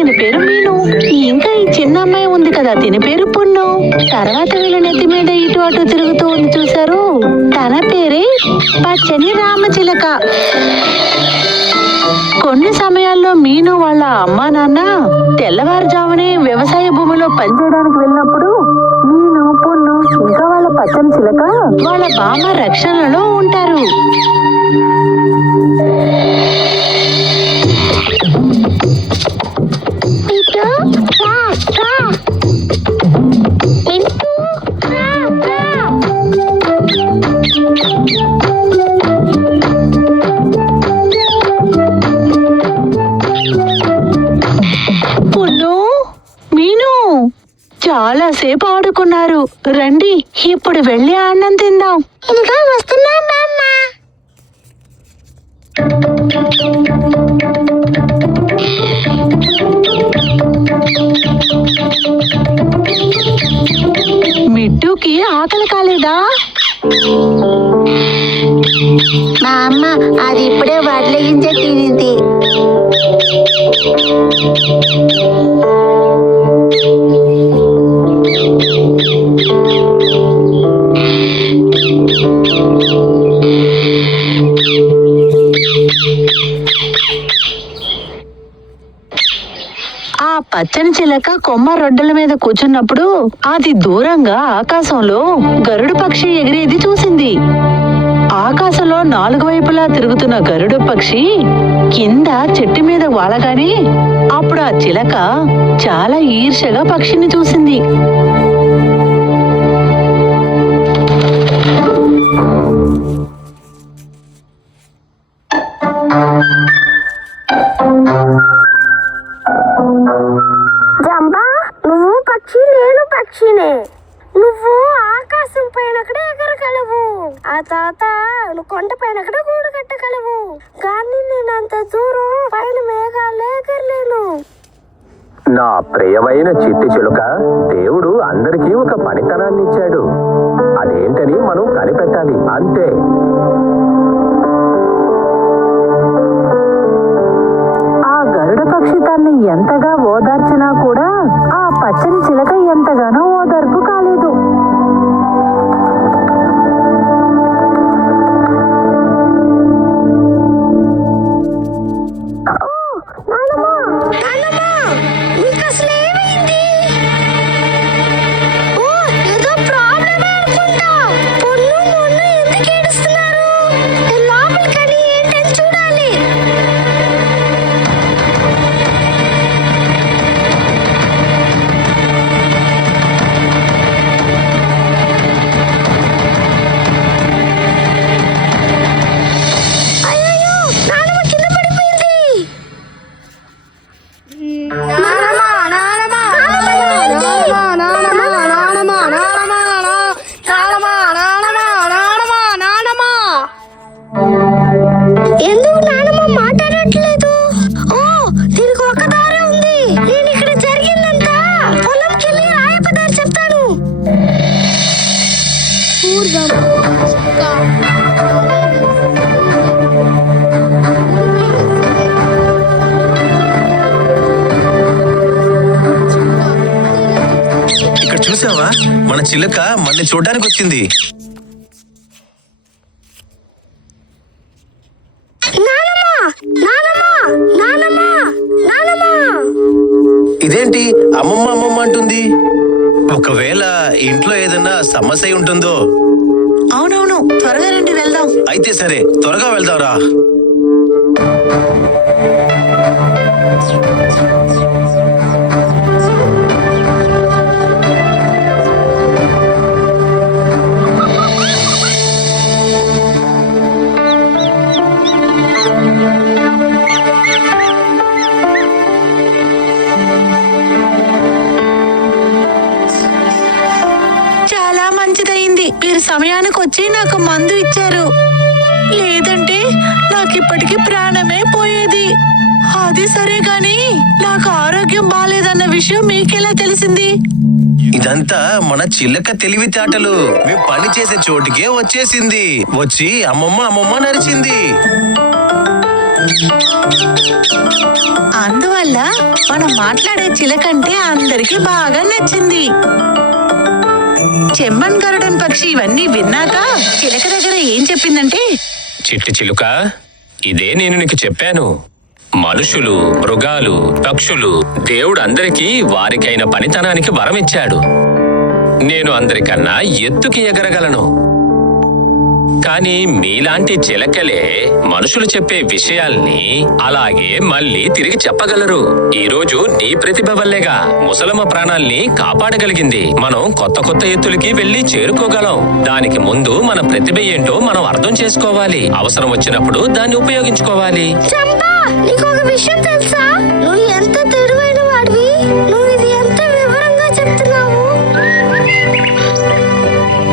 దీని పేరు మీను. ఇంకా ఈ చిన్న అమ్మాయి ఉంది కదా, దీని పేరు పున్ను. తర్వాత వీళ్ళ నెత్తి మీద ఇటు అటు తిరుగుతూ ఉంది చూసారు, తన పేరే పచ్చని రామచిలక. కొన్ని సమయాల్లో మీను వాళ్ళ అమ్మా నాన్న తెల్లవారుజామునే వ్యవసాయ భూమిలో పనిచేయడానికి వెళ్ళినప్పుడు మీను, పున్ను ఇంకా వాళ్ళ పచ్చని చిలక వాళ్ళ బామ్మ రక్షణలో ఉంటారు. పున్ను, మీను చాలా సేపు ఆడుకున్నారు. రండి ఇప్పుడు వెళ్ళి అన్నం తిందాం. ఇంకా వస్తున్నా నాన్న. మిట్టుకి ఆకలి కాలేదా? మా అమ్మ అది ఇప్పుడే వడ్లగింజ తినింది. ఆ పచ్చని చిలక కొమ్మ రొడ్డల మీద కూర్చున్నప్పుడు అది దూరంగా ఆకాశంలో గరుడు పక్షి ఎగిరేది చూసింది. ఆకాశంలో 4 వైపులా తిరుగుతున్న గరుడు పక్షి కింద చెట్టు మీద వాలగానే అప్పుడు ఆ చిలక చాలా ఈర్ష్యగా పక్షిని చూసింది. జంబా, నువ్వు పక్షి, నేను పక్షినే. నువ్వు ఆకాశం పైన ఎగరగలవు, ఆ తాత నువ్వు కొండ పైన గూడు కట్టగలవు. కానీ నేను అంత దూరం పైన మేఘాలు ఎగరలేను. నా ప్రియమైన చిట్టి చిలుక, దేవుడు అందరికీ ఒక పనితనాన్ని ఇచ్చాడు. అదేంటని మనం కనిపెట్టాలి, అంతే. ఆ గరుడ పక్షి తన్ని ఎంతగా ఓదార్చినా కూడా ఆ పచ్చని చిలక ఎంతగానో ఓదార్పు కాలేదు. ఇక్కడ చూసావా, మన చిలుక మనని చూడడానికి వచ్చింది. ఇదేంటి అమ్మమ్మ అమ్మమ్మ అంటుంది? ఒకవేళ ఇంట్లో ఏదైనా సమస్య ఉంటుందో. అవునవును, త్వరగా రండి వెళ్దాం. అయితే సరే, త్వరగా వెళ్దాంరా. చాలా మంచిదయింది మీరు సమయానికి వచ్చి నాకు మందు ఇచ్చారు, లేదంటే నాకు ఇప్పటికి ప్రాణమే పోయేది. అది సరే గాని నాకు ఆరోగ్యం బాలేదన్న విషయం మీకెలా తెలిసింది? ఇదంతా మన చిలక తెలివితేటలు. మేము పని చేసే చోటుకే వచ్చేసింది, వచ్చి అమ్మమ్మ అమ్మమ్మ నరిచింది. అందువల్ల మనం మాట్లాడే చిలకంటే అందరికీ బాగా నచ్చింది. చెమ్మన్ గరుడన్ పక్షి ఇవన్నీ విన్నాక చిలక దగ్గర ఏం చెప్పిందంటే, చిట్టి చిలుక, ఇదే నేను నీకు చెప్పాను. మనుషులు, మృగాలు, పక్షులు దేవుడు అందరికీ వారికైన పనితనానికి వరం ఇచ్చాడు. నేను అందరికన్నా ఎత్తుకి ఎగరగలను. కానీ మీలాంటి చిలకలే మనుషులు చెప్పే విషయాల్ని అలాగే మళ్ళీ తిరిగి చెప్పగలరు. ఈ రోజు నీ ప్రతిభ వల్లేగా ముసలమ్మ ప్రాణాల్ని కాపాడగలిగింది. మనం కొత్త కొత్త ఎత్తులకి వెళ్లి చేరుకోగలం. దానికి ముందు మన ప్రతిభ ఏంటో మనం అర్థం చేసుకోవాలి. అవసరం వచ్చినప్పుడు దాన్ని ఉపయోగించుకోవాలి. చంపా, నీకు ఒక విషయం తెలుసా? నువ్వు ఎంత తెలివైన వాడివి. నువ్వు ఇది ఎంత వివరంగా చెప్తున్నావు.